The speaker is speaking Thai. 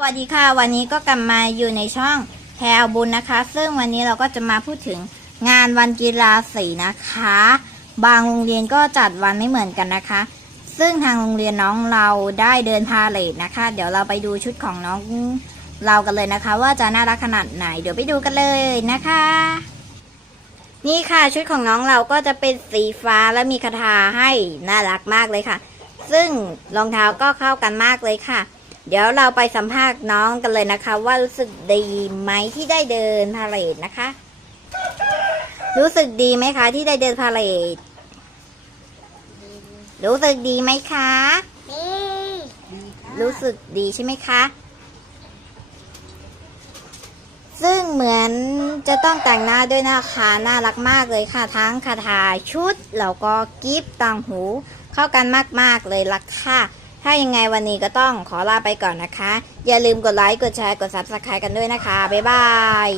สวัสดีค่ะ วันนี้ก็กลับมาอยู่ในช่องแพรบุญนะคะ ซึ่งวันนี้เราก็จะมาพูดถึงงานวันกีฬาสีนะคะ บางโรงเรียนก็จัดวันไม่เหมือนกันนะคะ ซึ่งทางโรงเรียนน้องเราได้เดินพาเลทนะคะ เดี๋ยวเราไปดูชุดของน้องเรากันเลยนะคะ ว่าจะน่ารักขนาดไหน เดี๋ยวไปดูกันเลยนะคะ นี่ค่ะชุดของน้องเราก็จะเป็นสีฟ้าและมีคาถาให้น่ารักมากเลยค่ะ ซึ่งรองเท้าก็เข้ากันมากเลยค่ะ เดี๋ยวเราไปสัมภาษณ์น้องกันเลยนะคะ ว่ารู้สึกดีไหมที่ได้เดินพาเหรดนะคะ รู้สึกดีไหมคะ ที่ได้เดินพาเหรดรู้สึกดีไหมคะ รู้สึกดีใช่ไหมคะ ซึ่งเหมือนจะต้องแต่งหน้าด้วยนะคะ น่ารักมากเลยค่ะ ทั้งคาถาชุด แล้วก็กิฟต์ต่างหู เข้ากันมากๆเลยล่ะค่ะ ถ้ายังไงวันนี้ก็ต้องขอลาไปก่อนนะคะ อย่าลืมกดไลค์ กดแชร์ กด Subscribe กันด้วยนะคะ บ๊ายบาย